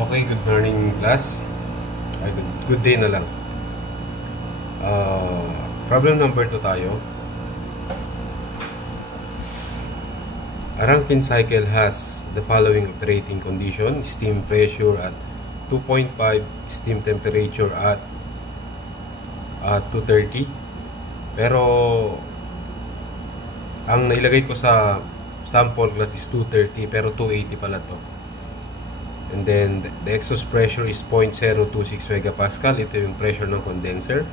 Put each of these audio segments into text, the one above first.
Okay, good morning class. Ay, good day na lang. Problem number 2 tayo. A Rankine cycle has the following operating condition: steam pressure at 2.5, steam temperature at 230. Pero ang nailagay ko sa sample class is 230, pero 280 pala to. And then the exhaust pressure is 0.026 megapascal. Ito yung pressure ng condenser.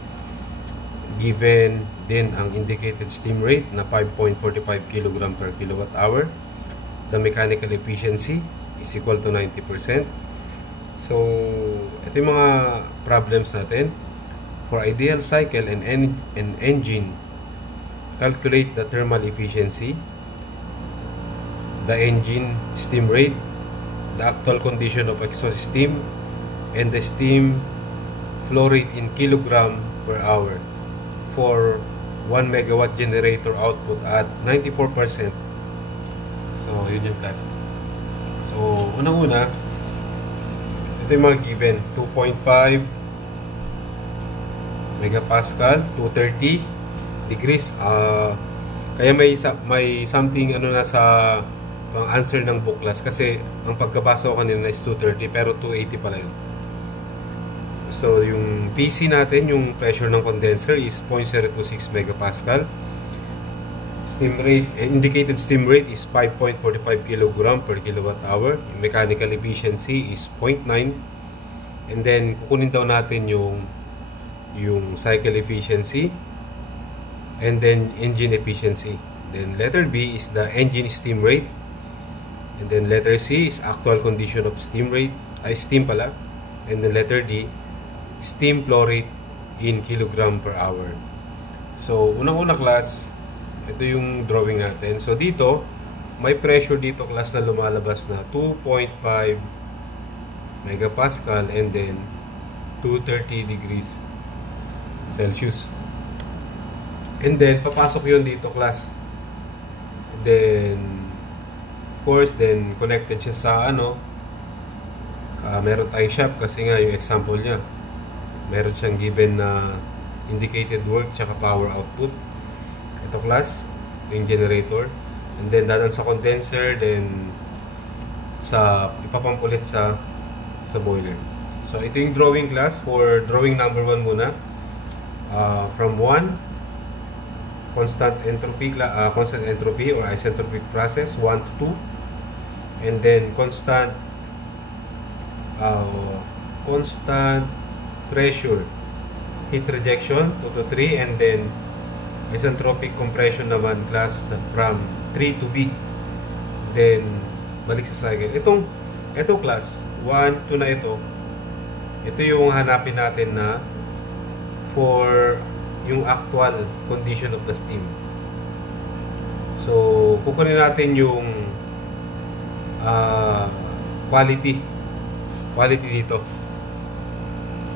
Given din ang indicated steam rate na 5.45 kg per kilowatt hour. The mechanical efficiency is equal to 90%. So, ito yung mga problems natin. For ideal cycle and engine, calculate the thermal efficiency, the engine steam rate, the actual condition of exhaust steam, and the steam flow rate in kilogram per hour for 1 megawatt generator output at 94%. So, yun yung class. So, unang-una, ito yung mga given. 2.5 megapascal, 230 degrees. Kaya may something ano na sa ang answer ng book class, kasi ang pagkabasa ko kanina is 230 pero 280 pala yun. So yung PC natin, yung pressure ng condenser is 0.026 megapascal. Steam rate, indicated steam rate is 5.45 kg per kilowatt hour. Yung mechanical efficiency is 0.9. And then kukunin daw natin yung cycle efficiency and then engine efficiency. Then letter B is the engine steam rate. And then letter C is actual condition of steam rate, steam pala. And then letter D, steam flow rate in kilogram per hour. So, unang-una class, ito yung drawing natin. So, dito, may pressure dito class na lumalabas na 2.5 megapascal and then 230 degrees Celsius. And then, papasok yun dito class. And then, course, then connected siya sa meron tayong shop kasi nga yung example niya meron siyang given na indicated work tsaka power output. Ito class, yung generator, and then dadaan sa condenser, then ipapump ulit sa boiler. So ito yung drawing class. For drawing number 1 muna, from 1, constant entropy or isentropic process, 1 to 2. And then constant pressure, heat rejection 2 to 3, and then isentropic compression naman class from 3 to B. Then balik sa cycle. Ito class 1, 2 na ito yung hanapin natin na for yung actual condition of the steam. So kukunin natin yung quality dito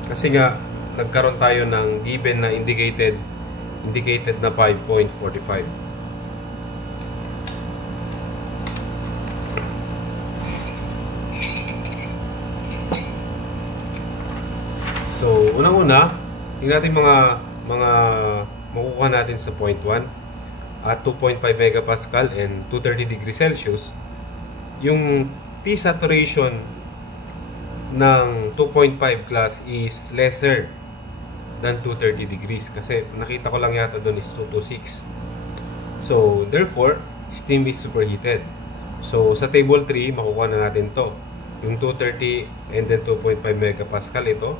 kasi nga nagkaroon tayo ng given na indicated na 5.45. So unang-una, tingnan natin mga makukuha natin sa point 1 at 2.5 megapascal and 230 degrees Celsius. Yung T saturation ng 2.5 class is lesser than 230 degrees kasi nakita ko lang yata doon is 226. So therefore, steam is superheated. So sa table 3, makukuha na natin to. Yung 230 and then 2.5 megapascal ito.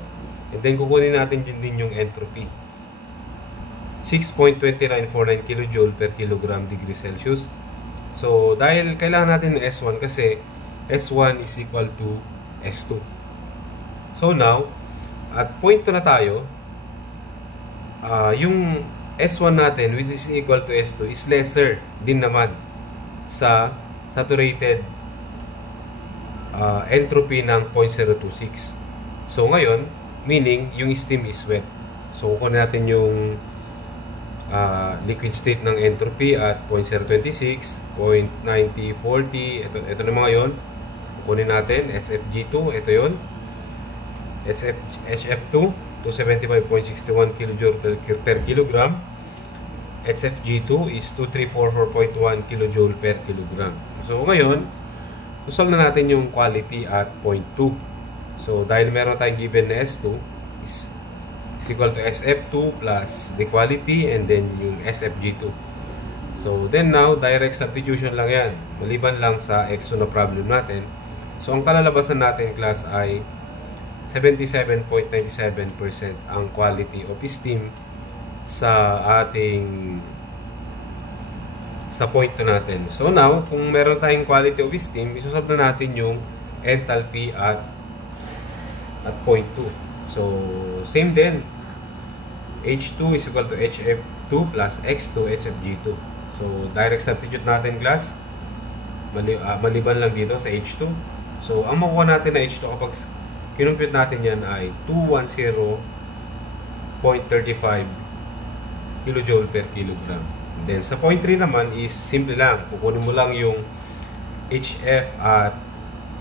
And then kukunin natin din yung entropy. 6.2949 kJ per kilogram degree Celsius. So, dahil kailangan natin ng S1 kasi S1 is equal to S2. So, now, at point 2 na tayo, yung S1 natin, which is equal to S2, is lesser din naman sa saturated entropy ng 0.026. So, ngayon, meaning, yung steam is wet. So, kukunin natin yung liquid state ng entropy at 0.026, 0.9040, ito na mga yon, kunin natin SFG2, ito yon. HF2 275.61 kJ per kilogram. HFG2 is 2344.1 kJ per kilogram. So ngayon, solve na natin yung quality at 0.2. So dahil meron tayong given na S2 is equal to SF2 plus the quality and then yung SFG2. So then now, direct substitution lang yan. Maliban lang sa X2 na problem natin. So ang kalalabasan natin class ay 77.97% ang quality of steam sa ating sa point 2 natin. So now, kung meron tayong quality of steam, isosolve na natin yung enthalpy at point 2. So, same din. H2 is equal to HF2 plus X2 HFG2. So, direct substitute natin class. Maliban lang dito sa H2. So, ang makuha natin na H2 kapag kinumpute natin yan ay 210.35 kJ per kilogram. Then, sa point 3 naman is simple lang. Kukunin mo lang yung HF at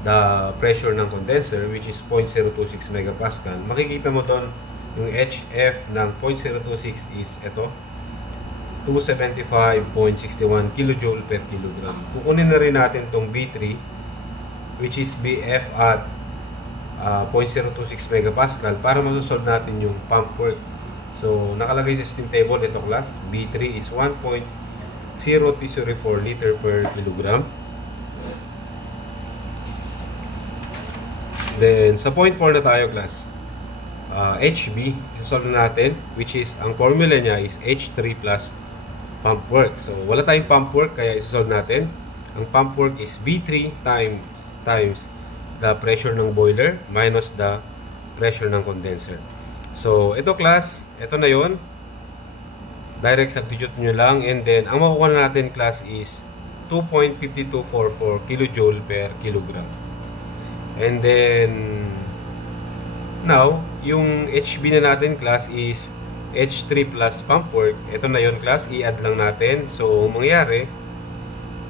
the pressure ng condenser, which is 0.026 megapascal. Makikita mo doon yung HF ng 0.026 is ito, 275.61 kJ per kilogram. Kukunin na rin natin tong B3, which is BF at 0.026 megapascal para masosolve natin yung pump work. So, nakalagay sa steam table ito class, B3 is 1.0204 liter per kilogram. Then, sa point 4 na tayo class, HB, isosolve na natin, which is, ang formula niya is H3 plus pump work. So, wala tayong pump work, kaya isosolve natin. Ang pump work is B3 times the pressure ng boiler minus the pressure ng condenser. So, ito class, ito na yon. Direct substitute nyo lang, and then, ang makukuha natin class is 2.5244 kJ per kilogram. And then, now, yung HB na natin class is H3 plus pump work. Ito na yon class, i-add lang natin. So, mangyari,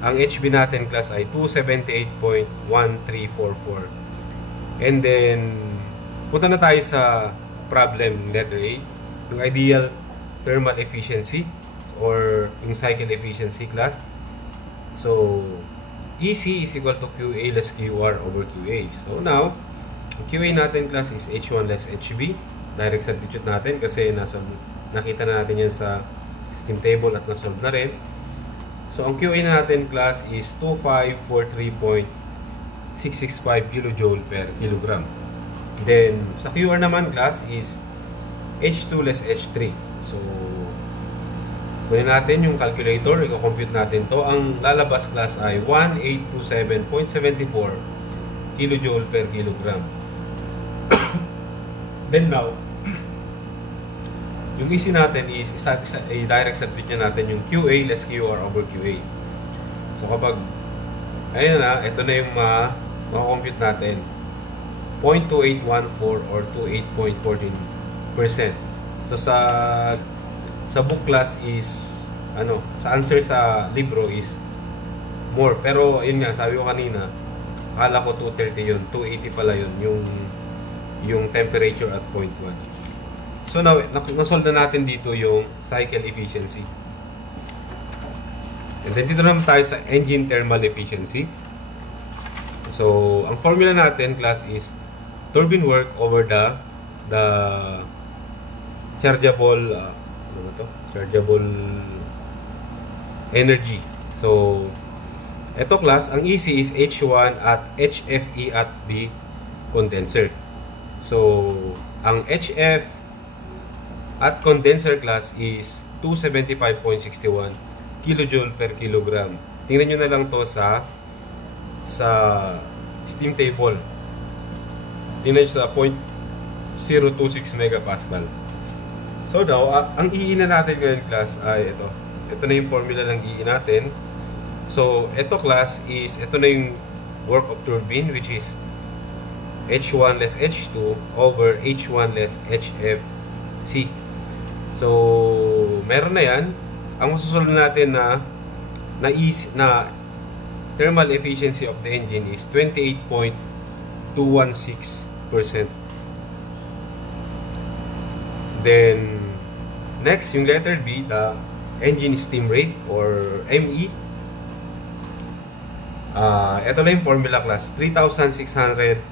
ang HB natin class ay 278.1344. And then, punta na tayo sa problem letter A, yung ideal thermal efficiency or yung cycle efficiency class. So, EC is equal to QA less QR over QA. So now, QA natin class is H1 less HB. Direct substitute natin kasi nakita na natin yan sa steam table at nasolve na rin. So ang QA natin class is 2543.665 kJ per kilogram. Then sa QR naman class is H2 less H3. So kunin natin yung calculator, i-compute natin to. Ang lalabas class ay 1827.74 kJ per kilogram. Then now, yung easy natin is i-direct substitute natin yung QA less QR over QA. So kapag, ayun na, ito na yung makakompute natin. 0.2814 or 28.14%. So sa book class is sa answer sa libro is more, pero yun nga sabi ko kanina, akala ko 230 yun, 280 pala yun yung temperature at 0.1. So now nasolve na natin dito yung cycle efficiency, and then dito naman tayo sa engine thermal efficiency. So ang formula natin class is turbine work over the chargeable chargeable energy. So, ito class, ang EC is H1 at HFE at the condenser. So, ang HF at condenser class is 275.61 kJ per kilogram. Tingnan nyo na lang to sa steam table. Tingnan nyo sa 0.026 megapascal. So now, ang EE na natin ngayon class ay ito. Ito na yung formula ng EE natin. So, ito class is, ito na yung work of turbine, which is H1 less H2 over H1 less HFC. So, meron na yan. Ang masusunod natin na thermal efficiency of the engine is 28.216%. Then, next, yung letter B, the engine steam rate or ME. Ito lang yung formula class, 3,600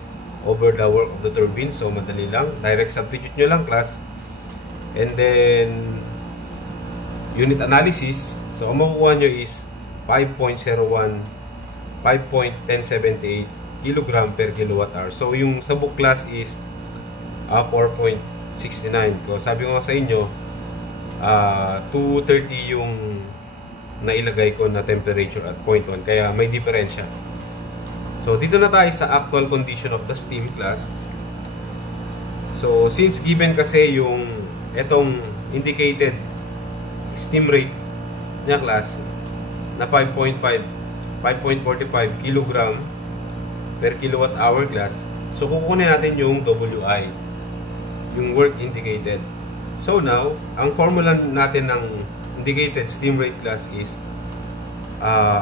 over the work of the turbine. So, madali lang. Direct substitute nyo lang class. And then, unit analysis. So, ang makukuha nyo is 5.1078 kilogram per kilowatt hour. So, yung sa book class is 4.69. So, sabi ko nga sa inyo, 230 yung nailagay ko na temperature at 0.1. Kaya may diferensya. So, dito na tayo sa actual condition of the steam class. So, since given kasi yung itong indicated steam rate niya class na 5.45 kilogram per kilowatt hour class, so kukunin natin yung WI, yung work indicated. So now, ang formula natin ng indicated steam rate class is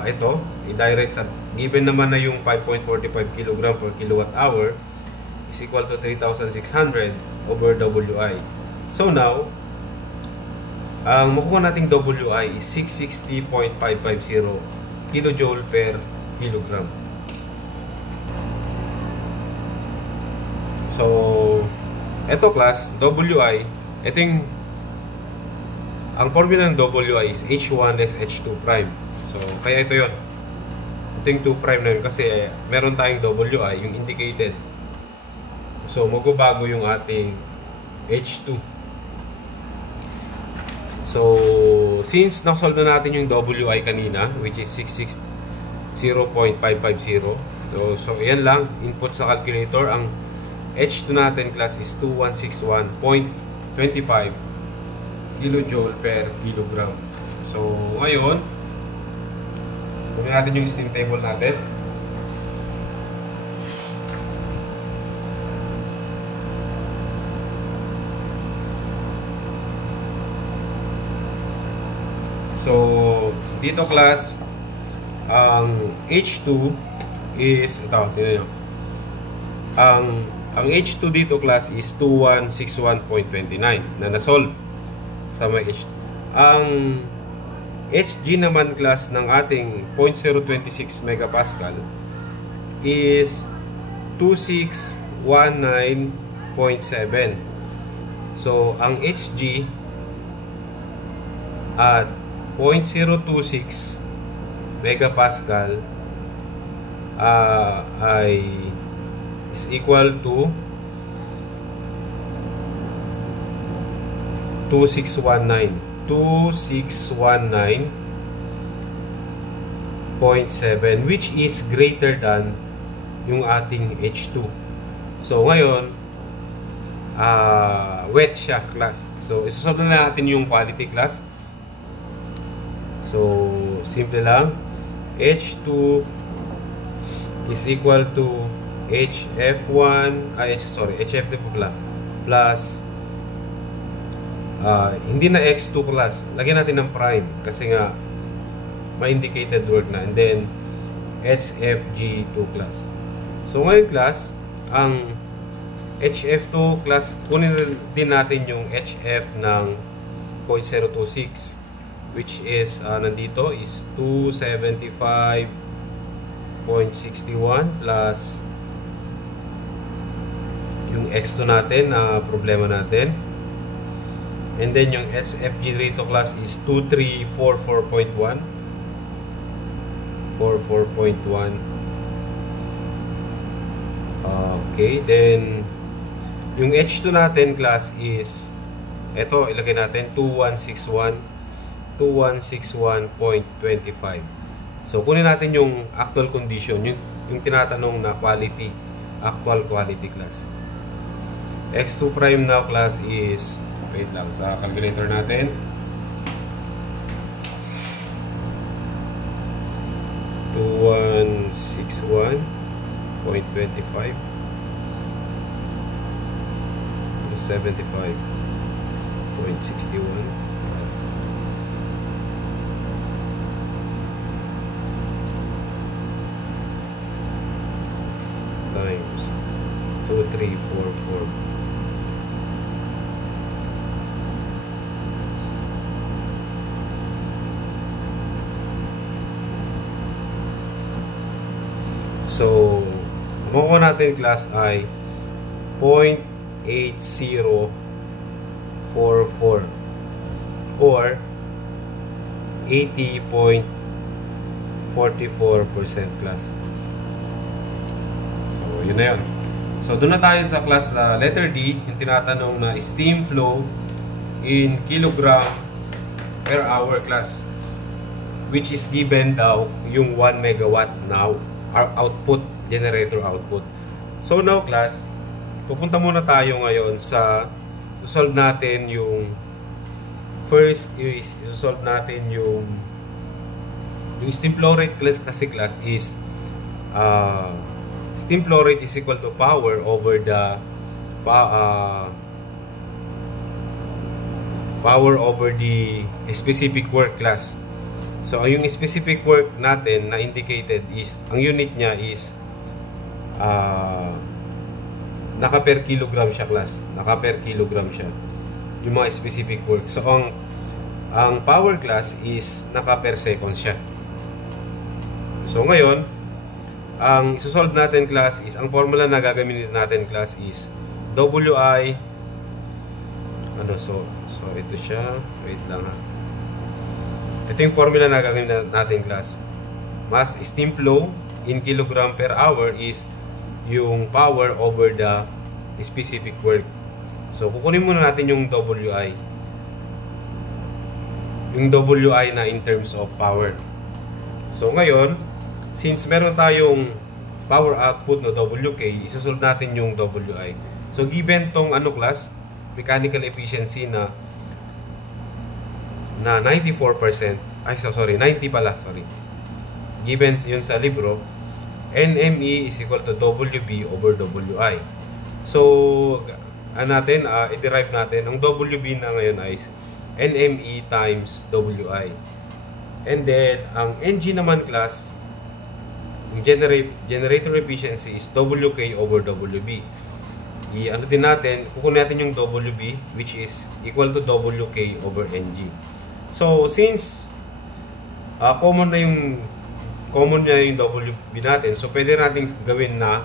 ito, i-direct sa given naman na yung 5.45 kg per kilowatt hour is equal to 3,600 over WI. So now, ang makukuha nating WI is 660.550 kilojoule per kilogram. So, ito class, WI, ito yung ang formula ng WI is H1 less H2 prime. So, kaya ito yun. Ito yung 2 prime na yun kasi meron tayong WI, yung indicated. So, magbabago yung ating H2. So, since nasolve na natin yung WI kanina, which is 660.550. So, yan lang. Input sa calculator. Ang H2 natin class is 2161.25 kilojoule per kilogram. So, ngayon, kunin natin yung steam table natin. So, dito class, ang H2 is, ito, tingnan nyo. Ang H2 dito class is 2161.29 na nasolve sa may H2. Ang HG naman class ng ating 0.026 megapascal is 2619.7. So, ang HG at 0.026 megapascal ay is equal to 2619.7, which is greater than yung ating H2. So ngayon wet siya class. So isosolve na natin yung quality class. So simple lang, H2 is equal to HF1 HF2 plus hindi na X2 class, lagyan natin ng prime kasi nga may indicated work na, and then HFG2 class. So ngayon class, ang HF2 class, kunin din natin yung HF ng 0.026, which is nandito is 275.61 plus yung X2 natin na problema natin. And then yung SFG rate class is 2344.1. 44.1. Okay, then yung H2 natin class is eto, ilagay natin 2161.25. So kunin natin yung actual condition, yung tinatanong na quality, actual quality class. X2 prime now class is, wait lang sa calculator natin, 2161.25 to 75.61 plus 2, 3, 4, 4. So, makukuha natin class ay 0.8044 or 80.44% class. So, yun na yun. So, doon na tayo sa class letter D, yung tinatanong na steam flow in kilogram per hour class, which is given daw yung 1 megawatt now output, generator output. So now class, pupunta muna tayo ngayon sa solve natin yung first is solve natin yung steam flow rate class, kasi class is steam flow rate is equal to power over the power over the specific work class. So, yung specific work natin na indicated is, ang unit niya is naka per kilogram siya class. Naka per kilogram siya. Yung mga specific work. So, ang power class is naka per second siya. So, ngayon, ang isosolve natin class is, ang formula na gagamitin natin class is WI so ito siya. Wait lang ha. Ito yung formula na gagawin natin class. Mass steam flow in kilogram per hour is yung power over the specific work. So, kukunin muna natin yung WI. Yung WI na in terms of power. So, ngayon, since meron tayong power output na WK, isusolve natin yung WI. So, given tong class, mechanical efficiency na 94%, 90 pala, sorry. Given yun sa libro, NME is equal to WB over WI. So, i-derive natin, ang WB na ngayon is NME times WI. And then, ang NG naman class, yung generator efficiency is WK over WB. Din natin, kukunin natin yung WB, which is equal to WK over NG. So, since common niya yung WB natin, so pwede natin gawin na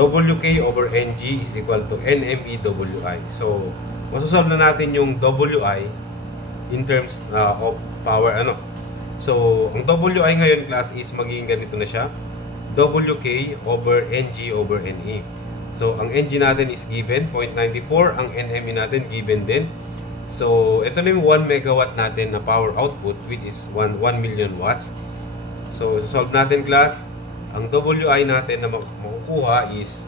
WK over NG is equal to NME WI. So, masosolve na natin yung WI in terms of power So, ang WI ngayon class is magiging ganito na siya, WK over NG over NE. So, ang NG natin is given 0.94, ang NME natin given din. So, ito na yung 1 megawatt natin na power output, which is 1 million watts. So, solve natin class, ang WI natin na makukuha is,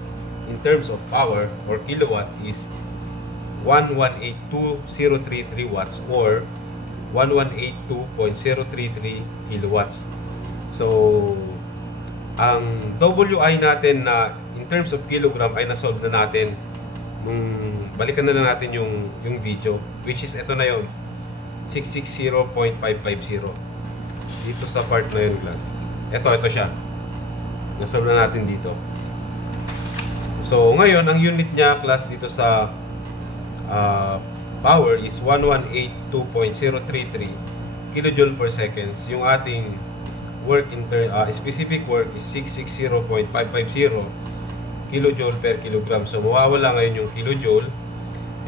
in terms of power or kilowatt, is 1182.033 watts or 1182.033 kilowatts. So, ang WI natin na in terms of kilogram ay nasolve na natin. Balikan na lang natin yung video, which is ito na yun, 660.550 dito sa part na yun class. Ito siya, nasolve na natin dito. So ngayon ang unit niya class dito sa power is 1182.033 kilojoule per seconds. Yung ating work specific work is 660.550 kilojoule per kilogram. So, mawawala ngayon yung kilojoule.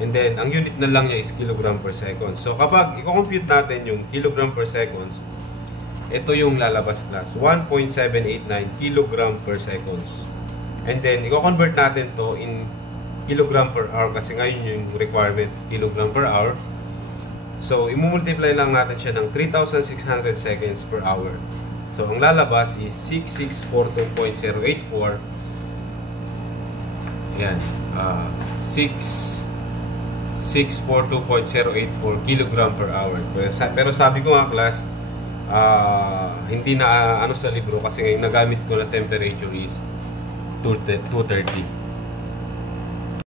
And then, ang unit na lang niya is kilogram per second. So, kapag i-compute natin yung kilogram per seconds, ito yung lalabas class. 1.789 kilogram per seconds. And then, i-convert natin to in kilogram per hour kasi ngayon yung requirement, kilogram per hour. So, i-multiply lang natin siya ng 3,600 seconds per hour. So, ang lalabas is 6642.084. Yan. 642.084 kilogram per hour. Pero sabi ko nga class, hindi na sa libro kasi ngayon nagamit ko na temperature is 230.